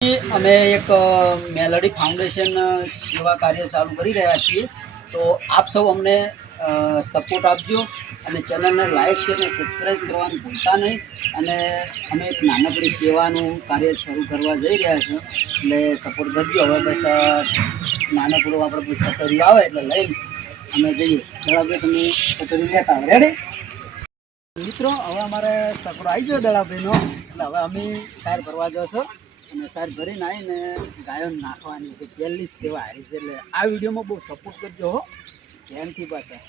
અમે એક મેલડી ફાઉન્ડેશન સેવા કાર્ય ચાલુ કરી રહ્યા છીએ, તો આપ સૌ અમને સપોર્ટ આપજો અને ચેનલને લાઇક શેર અને સબસ્ક્રાઈબ કરવાનું ભૂલતા નહીં. અને અમે એક નાનકડી સેવાનું કાર્ય શરૂ કરવા જઈ રહ્યા છીએ, એટલે સપોર્ટ કરજો. હવે બસ નાનકડું આપણે સટોરી આવે એટલે લઈને અમે જઈએ. બરાબર, તમે સટોરી લેતા આવો. રેડી મિત્રો? હવે અમારે સપોર્ટ આવી ગયો દડાભાઈનો, એટલે હવે અમે સાર ભરવા જશો અને સાર ભરીને આવીને ગાયો નાખવાની છે. પહેલી જ સેવા હારી છે, એટલે આ વિડીયોમાં બહુ સપોર્ટ કરજો હો, ધ્યાનથી પાછા.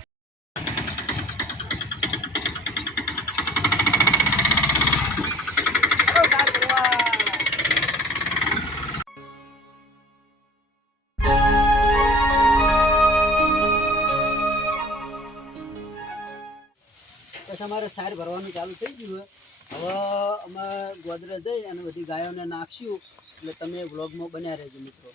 પછી અમારે સાર ભરવાનું ચાલુ થઈ ગયું. હવે અમે ગોદરે જઈ અને બધી ગાયોને નાખશું, એટલે તમે વ્લોગમાં બન્યા રહેજો મિત્રો.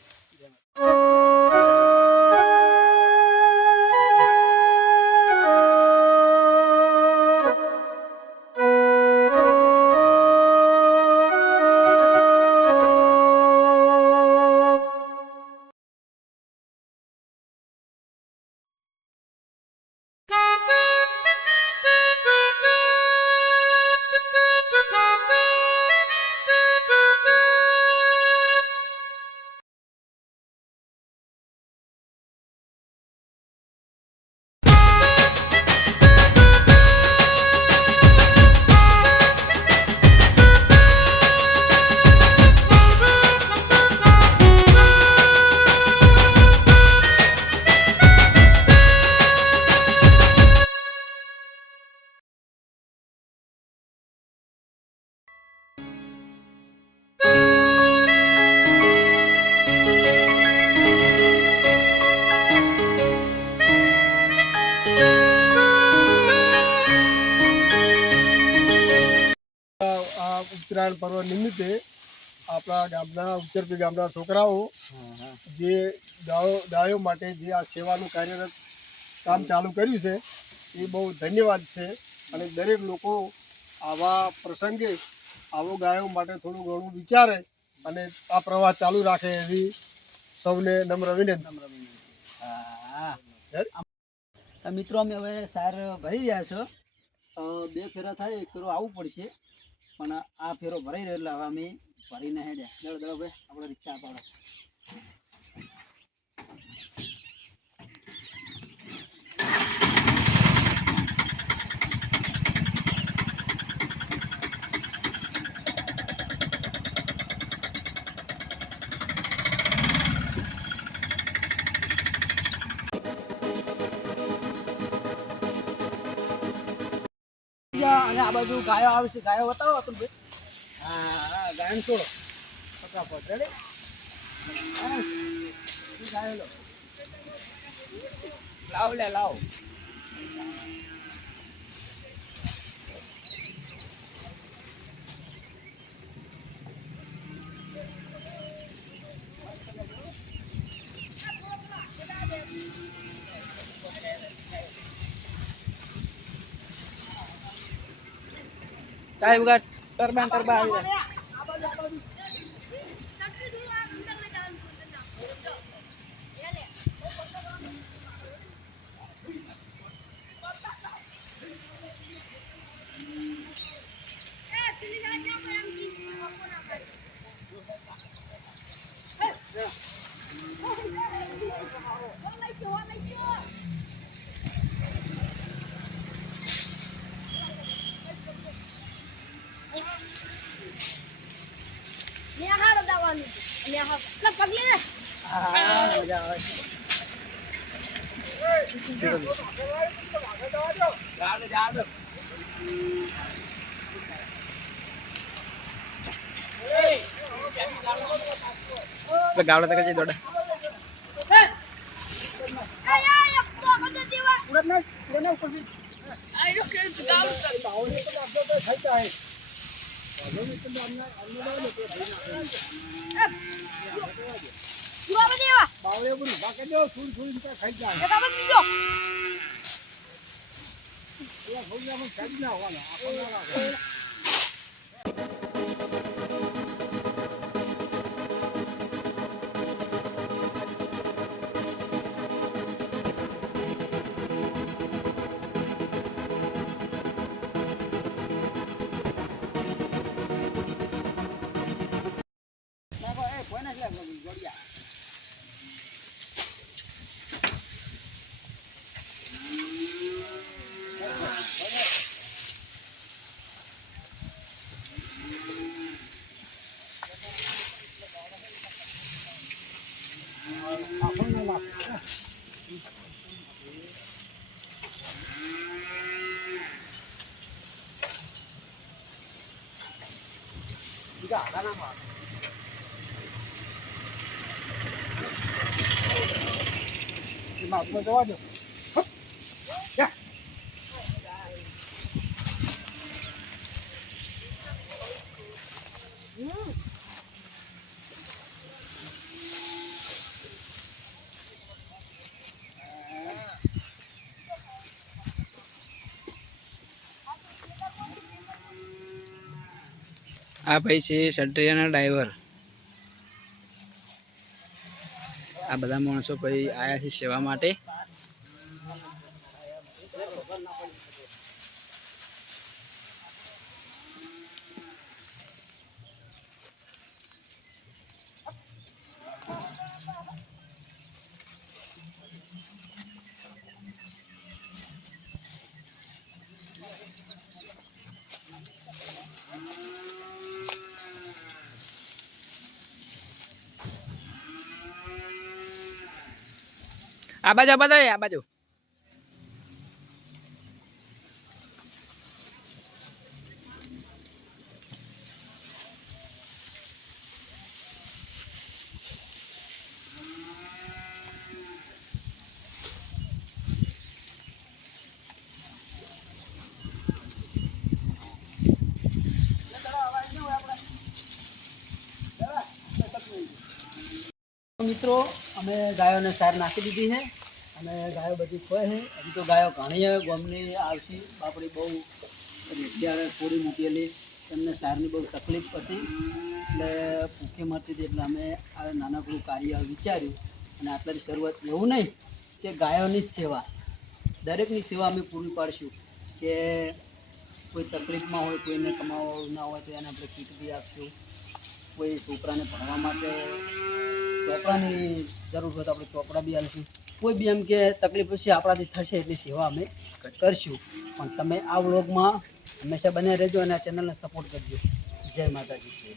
ઉત્તરાયણ પર્વ નિમિત્તે આપણા ગામના ઉત્તરપી ગામના છોકરાઓ જે ગાયો માટે જે આ સેવાનું કાર્યરત કામ ચાલુ કર્યું છે, એ બહુ ધન્યવાદ છે. અને દરેક લોકો આવા પ્રસંગે આવો ગાયો માટે થોડું ઘણું વિચારે અને આ પ્રવાહ ચાલુ રાખે એવી સૌને નમ્ર વિનંતી. મિત્રો અમે હવે સાર ભરી રહ્યા છો. 2 ફેરા થાય, 1 ફેરો આવવું પડશે, પણ આ ફેરો ભરાઈ રહ્યો એટલે હવે અમે ભરીને હેડ્યા. દડો ભાઈ આપણે રિક્ષા પાડો. અને આ બાજુ ગાયો આવે છે, ગાયો બતાવો તું ભાઈ. હા, ગાયન છોડો ફટાફટ. રેડી? ગાયો લો, લાવ લે લાવ. કાઈ વગર ટરબાન ટરબા આવી જાય. ગાવડા તક જઈ દોડે. જવા દો. આ ભાઈ છે સટ્રિયાના ડ્રાઈવર. આ બધા માણસો ભાઈ આયા છે સેવા માટે. આ બાજુ આ બાજુ. મિત્રો અમે ગાયોને સાર નાખી દીધી છે અને ગાયો બધી ખોય છે. હજી તો ગાયો ઘણી ગામની આવતી બાપડી બહુ અત્યારે થોડી મૂકેલી એમને સારની બહુ તકલીફ હતી એટલે ભૂખી મરતી હતી એટલે અમે આ નાનકડું કાર્ય વિચાર્યું અને આટલાની શરૂઆત એવું નહીં કે ગાયોની જ સેવા દરેકની સેવા અમે પૂરી પાડશું કે કોઈ તકલીફમાં હોય કોઈને કમાવાનું ના હોય તો એને આપણે કીટ બી આપશું. કોઈ છોકરાને ભણવા માટે ચોપડાની જરૂર હોય તો આપણે ચોપડા બી આપીશું. કોઈ બી એમ કે તકલીફ પછી આપણાથી થશે એટલી સેવા અમે કરીશું. પણ તમે આ વ્લોગમાં હંમેશા બને રહેજો અને આ ચેનલને સપોર્ટ કરજો. જય માતાજી.